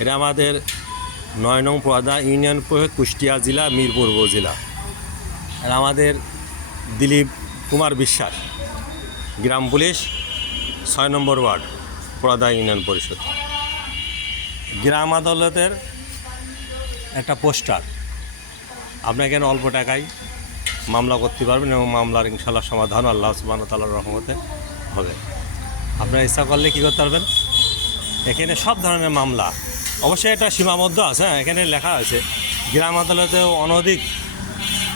এটা আমাদের ৯ নং পোয়াদা ইউনিয়ন পরিষদ, কুষ্টিয়া জেলা, মিরপুর উপজেলা। আর আমাদের দিলীপ কুমার বিশ্বাস, গ্রাম পুলিশ, ৬ নম্বর ওয়ার্ড, পোয়াদা ইউনিয়ন পরিষদ। গ্রাম আদালতের একটা পোস্টার, আপনি এখানে অল্প টাকায় মামলা করতে পারবেন এবং মামলার ইনশাআল্লাহ সমাধান আল্লাহ সুবহানাহু ওয়া তাআলার রহমতে হবে। আপনারা ইচ্ছা করলে কী করতে পারবেন, এখানে সব ধরনের মামলা, অবশ্যই একটা সীমাবদ্ধ আছে, হ্যাঁ, এখানে লেখা আছে গ্রাম আদালতে অনধিক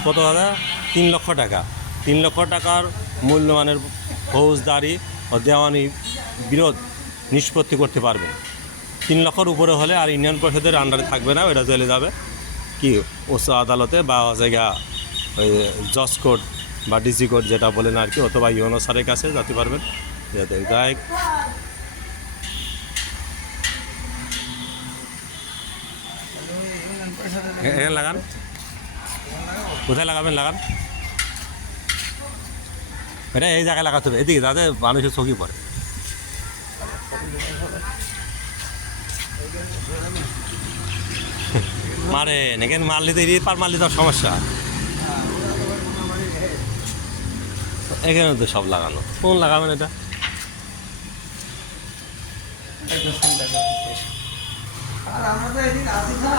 কত হাজার ৩ লক্ষ টাকা, ৩ লক্ষ টাকার মূল্যমানের ফৌজদারি ও দেওয়ানি বিরোধ নিষ্পত্তি করতে পারবেন। ৩ লক্ষর উপরে হলে আর ইউনিয়ন পরিষদের আন্ডারে থাকবে না, ওটা চলে যাবে কি উচ্চ আদালতে বা জায়গা ওই জজ কোর্ট বা ডিসি কোর্ট যেটা বলেন আর কি, অথবা ইউনো স্যারের কাছে যেতে পারবেন। যাই এখানে লাগান, কোথায় লাগাবেন লাগান, এটা এই জায়গায় লাগাতে হবে, এদিকে যাতে মানুষের চোখে পড়ে। মারেন এখানে মারলে তো পার মারলে তো সমস্যা, এখানে তো সব লাগানো। কোন লাগাবেন এটা? আর আমরা তো এদিন আসি না।